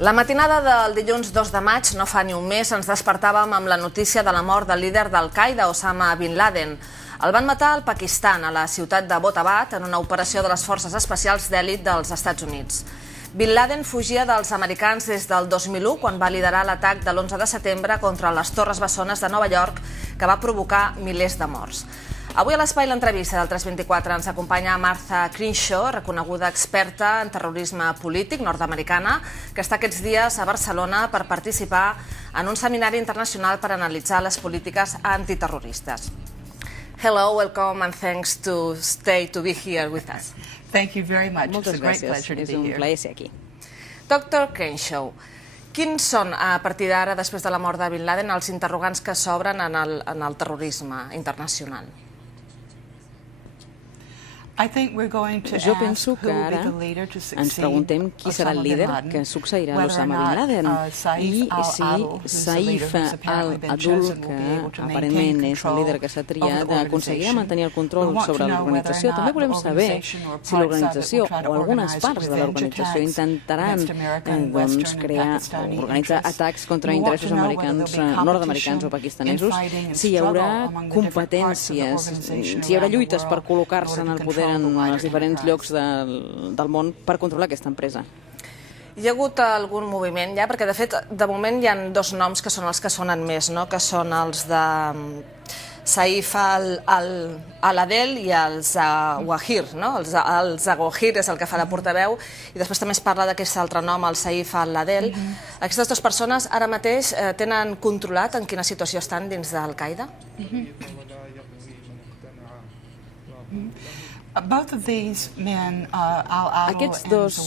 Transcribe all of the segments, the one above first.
La matinada del dilluns 2 de maig, no fa ni un mes, ens despertàvem amb la notícia de la mort del líder d'Al-Qaeda, Osama Bin Laden. El van matar al Pakistan, a la ciutat de Abbottabad, en una operació de les forces especials d'èlit dels Estats Units. Bin Laden fugia dels americans des del 2001, quan va liderar l'atac de l'11 de setembre contra les Torres Bessones de Nova York, que va provocar milers de morts. Avui a l'Espai l'entrevista del 324 ens acompanya Martha Crenshaw, reconeguda experta en terrorisme polític nord-americana, que està aquests dies a Barcelona per participar en un seminari internacional per analitzar les polítiques antiterroristes. Hello, welcome and thanks to be here with us. Thank you very much. Moltes gràcies, és un plaer ser aquí. Dr. Crenshaw, quins són, a partir d'ara, després de la mort de Bin Laden, els interrogants que s'obren en el terrorisme internacional? Jo penso que ara ens preguntem qui serà el líder que succeirà l'Osama Bin Laden i si Saif al-Adul, que aparentment és el líder que s'ha triat, aconseguirà mantenir el control sobre l'organització. També volem saber si l'organització o algunes parts de l'organització intentaran crear o organitzar atacs contra interessos americans, nord-americans o pakistanesos, si hi haurà competències, si hi haurà lluites per col·locar-se en el poder en els diferents llocs del món per controlar aquesta empresa. Hi ha hagut algun moviment ja? Perquè, de fet, de moment hi ha dos noms que són els que sonen més, que són els de Saif al-Adel i el Zawahir. El Zawahir és el que fa de portaveu i després també es parla d'aquest altre nom, el Saif al-Adel. Aquestes dues persones ara mateix tenen controlat en quina situació estan dins d'Al-Qaeda? Aquests dos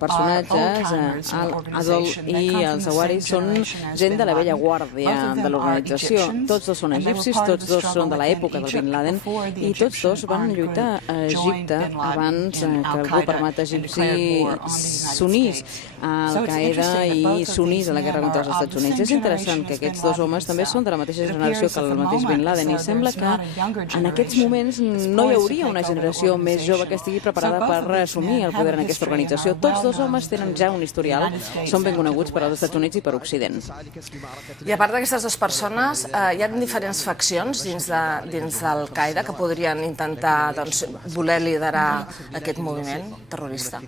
personatges, Al-Adol i el Zawahiri, són gent de la vella guàrdia de l'organització. Tots dos són egipcis, tots dos són de l'època del Bin Laden i tots dos van lluitar a Egipte abans que el grup armat egipci s'unís a Al-Qaeda i s'unís a la guerra contra els Estats Units. És interessant que aquests dos homes també són de la mateixa generació que el mateix Bin Laden i sembla que en aquests moments no hi hauria una generació més jove que estigui preparada per assumir el poder en aquesta organització. Tots dos homes tenen ja un historial, són ben coneguts per als Estats Units i per Occident. I a part d'aquestes dues persones, hi ha diferents faccions dins d'Al-Qaeda que podrien intentar voler liderar aquest moviment terrorista.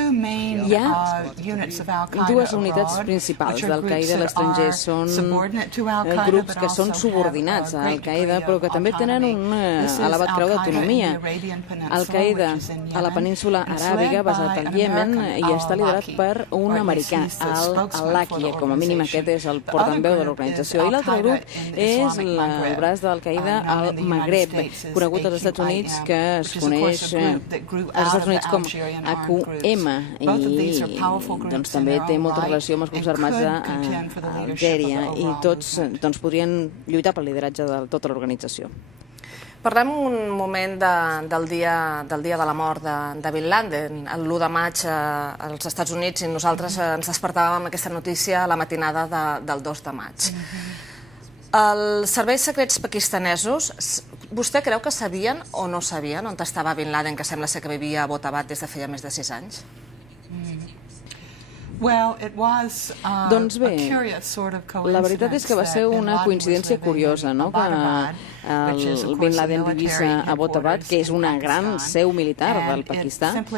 Hi ha dues unitats principals d'Al-Qaeda a l'estranger. Són grups que són subordinats a Al-Qaeda, però que també tenen un elevat grau d'autonomia. Al-Qaeda a la península aràbiga, basat al Iemen, i està liderat per un americà, al-Awlaki, com a mínim aquest és el portaveu de l'organització. I l'altre grup és el braç d'Al-Qaeda al Magreb, conegut als Estats Units, que es coneix als Estats Units com AQM, i també té molta relació amb els grups armats d'Algèria, i tots podrien lluitar pel lideratge de tota l'organització. Parlem un moment del dia de la mort de Bin Laden, l'1 de maig als Estats Units, i nosaltres ens despertàvem amb aquesta notícia a la matinada del 2 de maig. Els serveis secrets pakistanesos, vostè creu que sabien o no sabien on estava Bin Laden, que sembla ser que vivia a Abbottabad des de feia més de 6 anys? Doncs bé, la veritat és que va ser una coincidència curiosa, que el Bin Laden vivís a Abbottabad, que és una gran seu militar del Pakistan.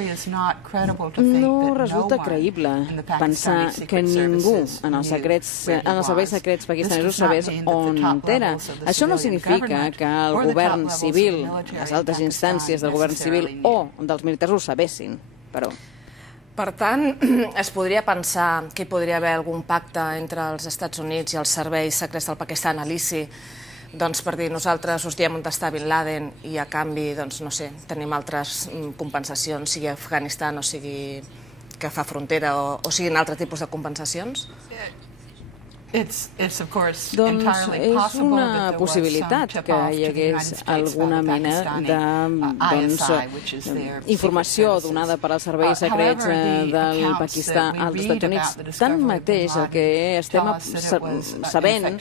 No resulta creïble pensar que ningú en els serveis secrets pakistanesos sabés on era. Això no significa que el govern civil, les altes instàncies del govern civil o dels militars ho sabessin, però... Per tant, es podria pensar que hi podria haver algun pacte entre els Estats Units i els serveis secrets del Pakistan, a l'ISI, per dir nosaltres us diem on està Bin Laden i a canvi, no sé, tenim altres compensacions, sigui Afganistan o sigui que fa frontera o siguin altres tipus de compensacions? Doncs és una possibilitat que hi hagués alguna mena d'informació donada per als serveis secrets del Pakistan als Estats Units. Tanmateix, el que estem sabent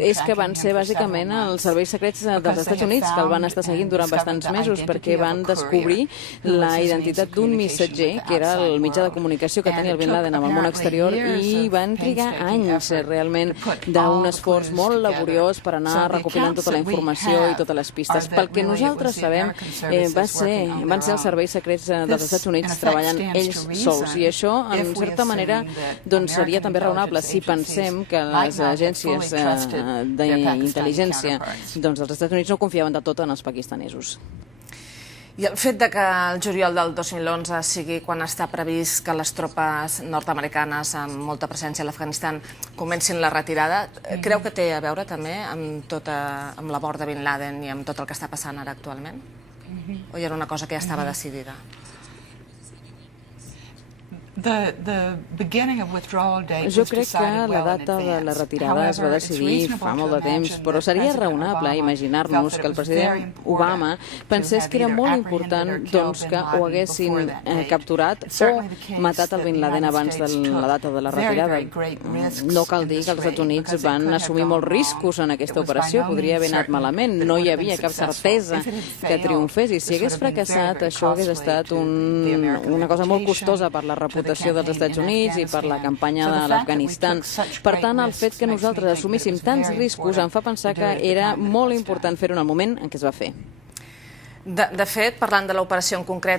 és que van ser bàsicament els serveis secrets dels Estats Units que el van estar seguint durant bastants mesos perquè van descobrir la identitat d'un missatger, que era el mitjà de comunicació que tenia el Bin Laden amb el món exterior, i van trigar anys realment d'un esforç molt laboriós per anar recopilant tota la informació i totes les pistes. Pel que nosaltres sabem, van ser els serveis secrets dels Estats Units treballant ells sols, i això, en certa manera, seria també raonable si pensem que les agències d'intel·ligència dels Estats Units no confiaven de tot en els pakistanesos. I el fet que el juliol del 2011 sigui quan està previst que les tropes nord-americanes amb molta presència a l'Afganistan comencin la retirada, creu que té a veure també amb la mort de Bin Laden i amb tot el que està passant ara actualment? O hi era una cosa que ja estava decidida? Jo crec que la data de la retirada es va decidir fa molt de temps, però seria raonable imaginar-nos que el president Obama pensés que era molt important que ho haguessin capturat o matat el Bin Laden abans de la data de la retirada. No cal dir que els Estats Units van assumir molts riscos en aquesta operació, podria haver anat malament, no hi havia cap certesa que triomfés, i si hagués fracassat això hagués estat una cosa molt costosa per la reputació dels Estats Units i per la campanya de l'Afganistan. Per tant, el fet que nosaltres assumíssim tants riscos em fa pensar que era molt important fer-ho en el moment en què es va fer. De fet, parlant de l'operació en concret,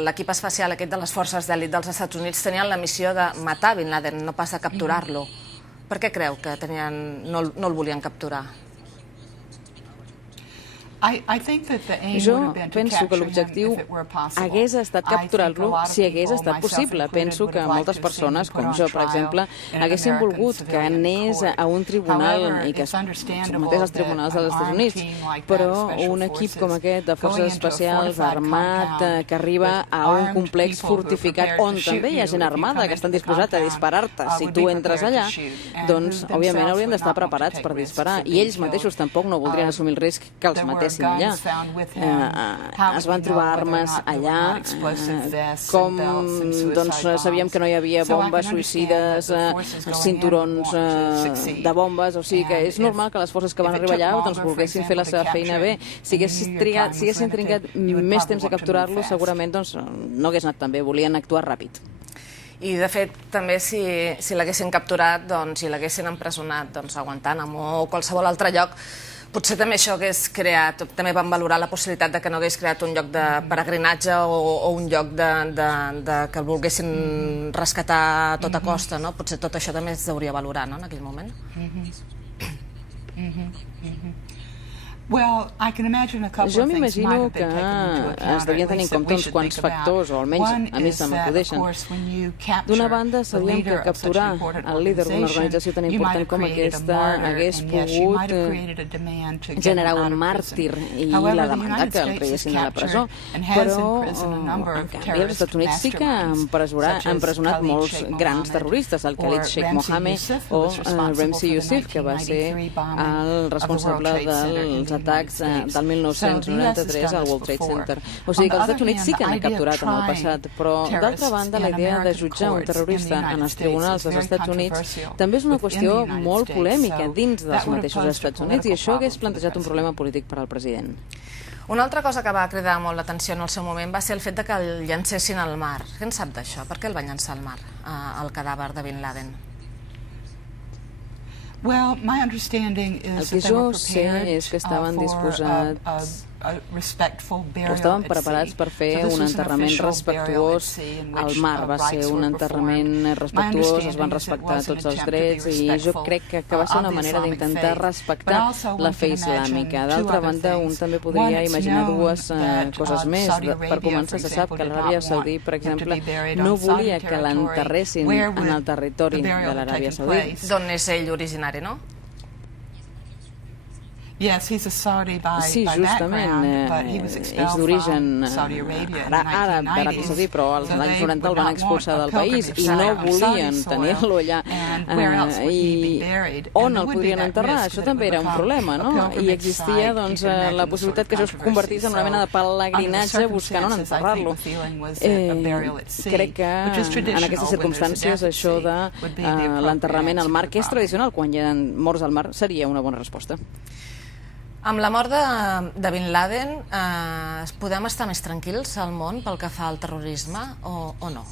l'equip especial aquest de les forces d'elit dels Estats Units tenien la missió de matar Bin Laden, no pas de capturar-lo. Per què creu que no el volien capturar? Jo penso que l'objectiu hagués estat capturar-lo si hagués estat possible. Penso que moltes persones, com jo, per exemple, haguessin volgut que anés a un tribunal i que es sotmetés als tribunals dels Estats Units, però un equip com aquest de forces especials, armat, que arriba a un complex fortificat on també hi ha gent armada que estan disposats a disparar-te si tu entres allà, doncs, òbviament, haurien d'estar preparats per disparar, i ells mateixos tampoc no voldrien assumir el risc que els matessin allà. Es van trobar armes allà, com sabíem que no hi havia bombes suïcides, cinturons de bombes, o sigui que és normal que les forces que van arribar allà volguessin fer la seva feina bé. Si haguessin trigat més temps a capturar-lo, segurament no hagués anat tan bé, volien actuar ràpid. I, de fet, també si l'haguessin capturat i l'haguessin empresonat a Guantánamo o qualsevol altre lloc, potser també això hagués creat, també van valorar la possibilitat de que no hagués creat un lloc de peregrinatge o un lloc que el volguessin rescatar a tota costa, no? Potser tot això també es hauria valorar, no?, en aquell moment. Jo m'imagino que es devien tenir en compte uns quants factors, o almenys a mi se m'acudeixen. D'una banda, sabíem que capturar el líder d'una organització tan important com aquesta hagués pogut generar un màrtir i la demanda que el traiessin de la presó, però en canvi els Estats Units sí que han empresonat molts grans terroristes, el Khalid Sheikh Mohammed o Ramzi Yousef, que va ser el responsable dels atacs del 1993 al World Trade Center. O sigui que els Estats Units sí que han capturat en el passat, però d'altra banda la idea de jutjar un terrorista en els tribunals dels Estats Units també és una qüestió molt polèmica dins dels mateixos Estats Units, i això hagués plantejat un problema polític per al president. Una altra cosa que va cridar molt l'atenció en el seu moment va ser el fet que el llancessin al mar. Què en sap d'això? Per què el van llançar al mar, el cadàver de Bin Laden? El que jo sé és que estaven disposats o estaven preparats per fer un enterrament respectuós al mar. Va ser un enterrament respectuós, es van respectar tots els drets, i jo crec que va ser una manera d'intentar respectar la fe islàmica. D'altra banda, un també podria imaginar dues coses més. Per començar, se sap que l'Aràbia Saudí, per exemple, no volia que l'enterressin en el territori de l'Aràbia Saudí. D'on és ell originari, no? Sí, justament, és d'origen àrab, d'Aràbia Saudí, però als anys 90 el van expulsar del país i no volien tenir-lo allà. I on el podrien enterrar? Això també era un problema, no? I existia la possibilitat que això es convertís en una mena de pelegrinatge buscant on enterrar-lo. Crec que en aquestes circumstàncies això de l'enterrament al mar, que és tradicional quan hi ha morts al mar, seria una bona resposta. Amb la mort de Bin Laden, podem estar més tranquils al món pel que fa al terrorisme o no?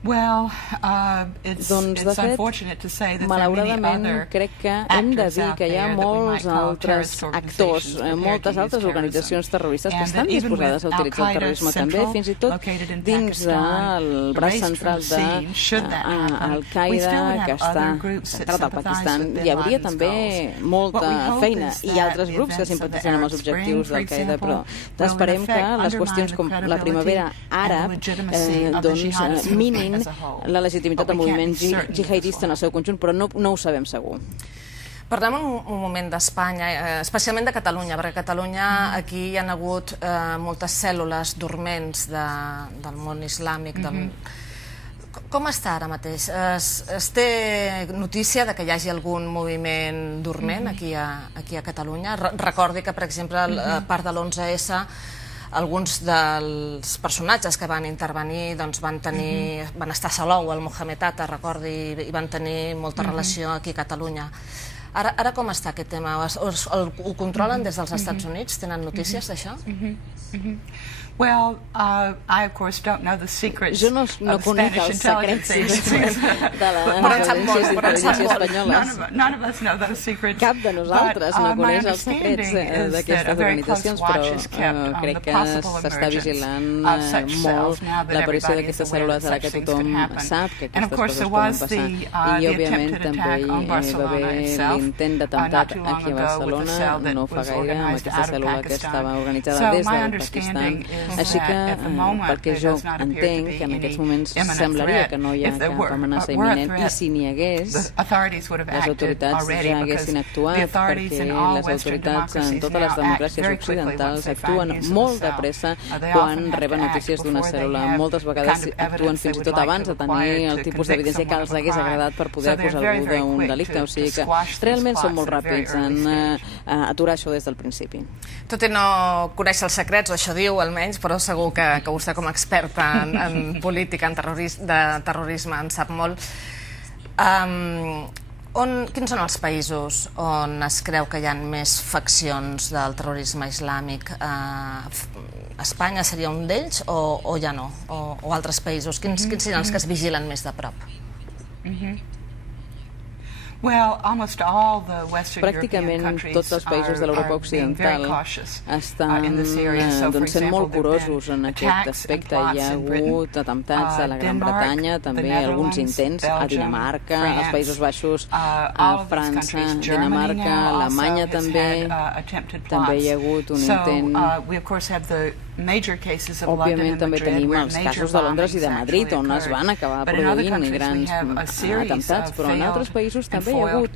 Doncs, de fet, malauradament, crec que hem de dir que hi ha molts altres actors, moltes altres organitzacions terroristes que estan disposades a utilitzar el terrorisme també, fins i tot dins del braç central d'Al-Qaeda, que està centrat al Pakistan. Hi hauria també molta feina i altres grups que simpatitzen amb els objectius d'Al-Qaeda, però esperem que les qüestions com la primavera àrab minin la legitimitat del moviment jihadista en el seu conjunt, però no ho sabem segur. Parlem un moment d'Espanya, especialment de Catalunya, perquè a Catalunya aquí hi ha hagut moltes cèl·lules dorments del món islàmic. Com està ara mateix? Es té notícia de que hi hagi algun moviment dorment aquí a Catalunya? Recordi que, per exemple, a part de l'11S, alguns dels personatges que van intervenir van estar a Salou, al Mohamed Atta, recordi, i van tenir molta relació aquí a Catalunya. Ara com està aquest tema? Ho controlen des dels Estats Units? Tenen notícies d'això? Jo no conec els secrets de les intel·ligències espanyoles. Cap de nosaltres no coneix els secrets d'aquestes organitzacions, però crec que s'està vigilant molt l'aparició d'aquestes cèl·lules ara que tothom sap que aquestes coses poden passar. I, òbviament, també hi va haver l'intent d'atemptat aquí a Barcelona, no fa gaire, amb aquesta cèl·lula que estava organitzada des del Pakistan. Així que, perquè jo entenc que en aquests moments semblaria que no hi ha cap amenaça imminent, i si n'hi hagués, les autoritats ja haguessin actuat, perquè les autoritats en totes les democràcies occidentals actuen molt de pressa quan reben notícies d'una cèl·lula. Moltes vegades actuen fins i tot abans de tenir el tipus d'evidència que els hagués agradat per poder acusar algú d'un delicte. O sigui que realment són molt ràpids en aturar això des del principi. Tot i no conèixer els secrets, o això diu almenys, però segur que vostè com a experta en política, de terrorisme, en sap molt. Quins són els països on es creu que hi ha més faccions del terrorisme islàmic? Espanya seria un d'ells o ja no? O altres països? Quins seran els que es vigilen més de prop? Pràcticament tots els països de l'Europa Occidental estan sent molt curosos en aquest aspecte. Hi ha hagut atemptats a la Gran Bretanya, també alguns intents a Dinamarca, als Països Baixos, a França, Dinamarca, Alemanya també hi ha hagut un intent. Òbviament també tenim els casos de Londres i de Madrid, on es van acabar produint grans atemptats, però en altres països també hi ha hagut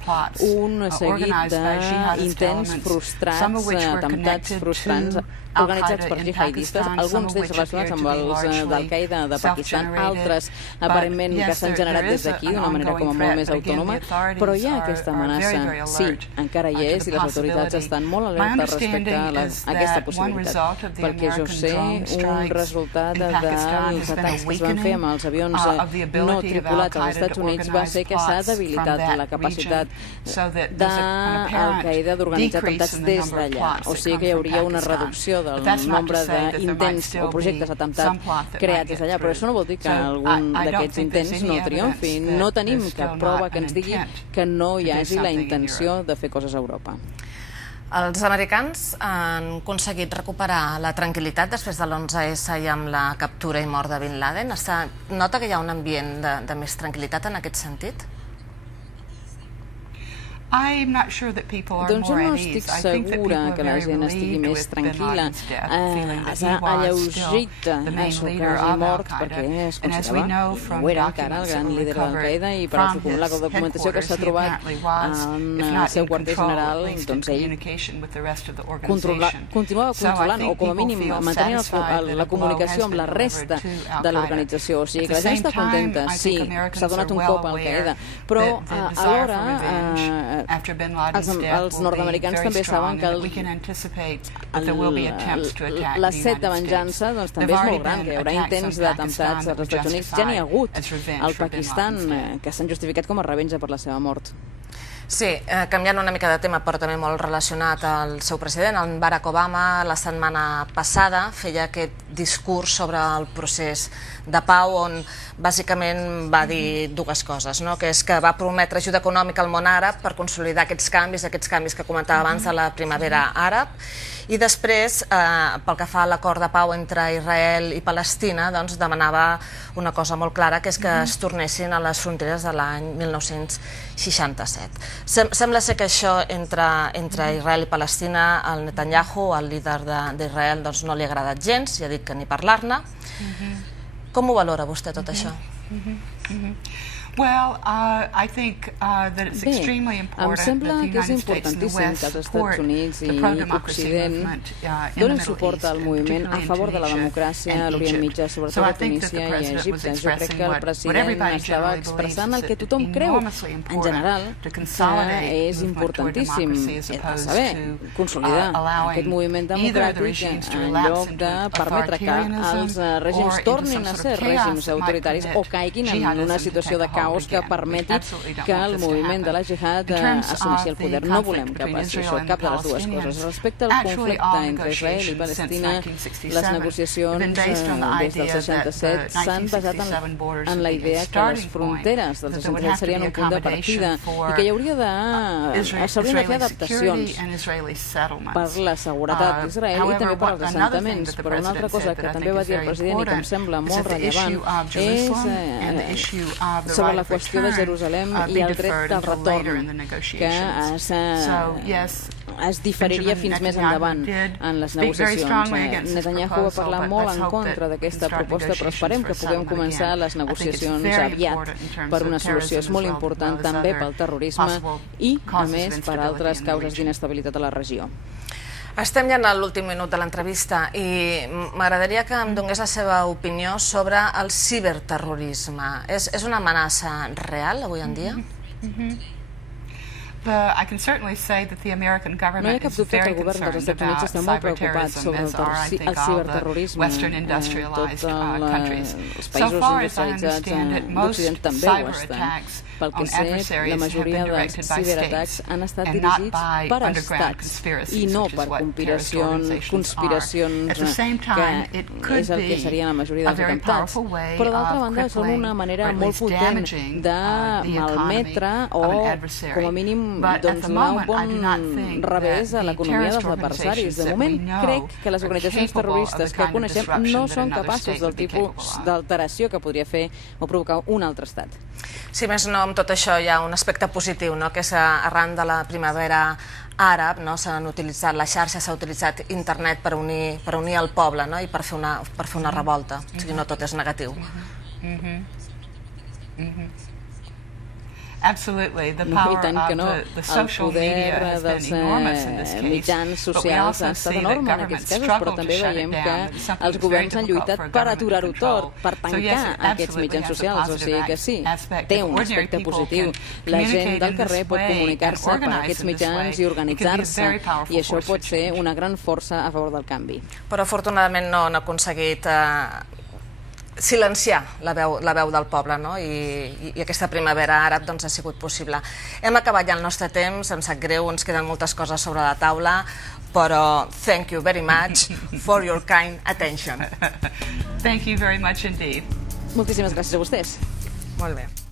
un seguit d'intents frustrats, atemptats frustrants, organitzats per jihadistes, alguns d'ells relacionats amb els d'Al-Qaeda de Pakistan, altres aparentment que s'han generat des d'aquí d'una manera com a molt més autònoma, però hi ha aquesta amenaça, sí, encara hi és, i les autoritats estan molt alertes respecte a aquesta possibilitat, perquè jo sé un resultat dels atacs que es van fer amb els avions no tripulats als Estats Units va ser que s'ha debilitat la capacitat d'Al-Qaeda d'organitzar atemptats des d'allà, o sigui que hi hauria una reducció del nombre d'intents o projectes atemptats creats des d'allà, però això no vol dir que algun d'aquests intents no triomfi. No tenim cap prova que ens digui que no hi hagi la intenció de fer coses a Europa. Els americans han aconseguit recuperar la tranquil·litat després de l'11S i amb la captura i mort de Bin Laden. Nota que hi ha un ambient de més tranquil·litat en aquest sentit? Doncs jo no estic segura que la gent estigui més tranquil·la. Es ha alleugit això que hagi mort perquè es considerava, ho era encara, el gran líder d'Al-Qaeda, i per la documentació que s'ha trobat en el seu quarter general, doncs ell continuava controlant, o com a mínim mantenint la comunicació amb la resta de l'organització. O sigui que la gent està contenta, sí, s'ha donat un cop a Al-Qaeda, però alhora els nord-americans també saben que la set de venjança també és molt gran, que hi haurà intents d'atemptats als Estats Units. Ja n'hi ha hagut al Pakistan que s'han justificat com a revenja per la seva mort. Sí, canviant una mica de tema, però també molt relacionat al seu president, en Barack Obama, la setmana passada feia aquest discurs sobre el procés de pau, on bàsicament va dir dues coses, que és que va prometre ajuda econòmica al món àrab per consolidar aquests canvis que comentava abans de la primavera àrab, i després, pel que fa a l'acord de pau entre Israel i Palestina, doncs demanava una cosa molt clara, que és que es tornessin a les fronteres de l'any 1967. Sembla ser que això entre Israel i Palestina, al Netanyahu, el líder d'Israel, no li ha agradat gens, ja dic que ni parlar-ne. Com ho valora vostè tot això? Bé, em sembla que és importantíssim que els Estats Units i Occident donen suport al moviment a favor de la democràcia a l'Orient Mitjà, sobretot a Tunísia i a Egipte. Jo crec que el president estava expressant el que tothom creu, en general, que és importantíssim saber consolidar aquest moviment democràtic en lloc de permetre que els règims tornin a ser règims autoritaris o caiguin en una situació de caos que permeti que el moviment de la jihad assumeixi el poder. No volem que passi això, cap de les dues coses. Respecte al conflicte entre Israel i Palestina, les negociacions des del 67 s'han basat en la idea que les fronteres del 67 serien un punt de partida i que s'haurien de fer adaptacions per la seguretat d'Israel i també per als assentaments. Però una altra cosa que també va dir el president i que em sembla molt rellevant és sobre la qüestió de Jerusalem i el dret del retorn, que es diferiria fins més endavant en les negociacions. Netanyahu va parlar molt en contra d'aquesta proposta, però esperem que puguem començar les negociacions aviat per una solució. És molt important també pel terrorisme i, a més, per altres causes d'inestabilitat a la regió. Estem ja en l'últim minut de l'entrevista i m'agradaria que em donés la seva opinió sobre el ciberterrorisme. És una amenaça real avui en dia? No hi ha cap dubte que el govern dels Estats Units està molt preocupat sobre el ciberterrorisme. Tots els països industrialitzats d'Occident també ho estan. Pel que sé, la majoria dels ciberatacs han estat dirigits per estats i no per conspiracions, que és el que serien la majoria dels atemptats. Però d'altra banda són una manera molt potent de malmetre o, com a mínim, donar un bon revés a l'economia dels adversaris. De moment, crec que les organitzacions terroristes que coneixem no són capaços del tipus d'alteració que podria fer o provocar un altre estat. Si més no, amb tot això hi ha un aspecte positiu, que és arran de la primavera àrab s'han utilitzat la xarxa, s'ha utilitzat internet per unir el poble i per fer una revolta. O sigui, no tot és negatiu. No, i tant que no. El poder dels mitjans socials ha estat enorme en aquests casos, però també veiem que els governs han lluitat per aturar-ho tot, per tancar aquests mitjans socials. O sigui que sí, té un aspecte positiu. La gent del carrer pot comunicar-se per aquests mitjans i organitzar-se, i això pot ser una gran força a favor del canvi. Però afortunadament no han aconseguit silenciar la veu del poble, i aquesta primavera àrab ha sigut possible. Hem acabat ja el nostre temps, em sap greu, ens queden moltes coses sobre la taula, però thank you very much for your kind attention. Thank you very much indeed. Moltíssimes gràcies a vostès. Molt bé.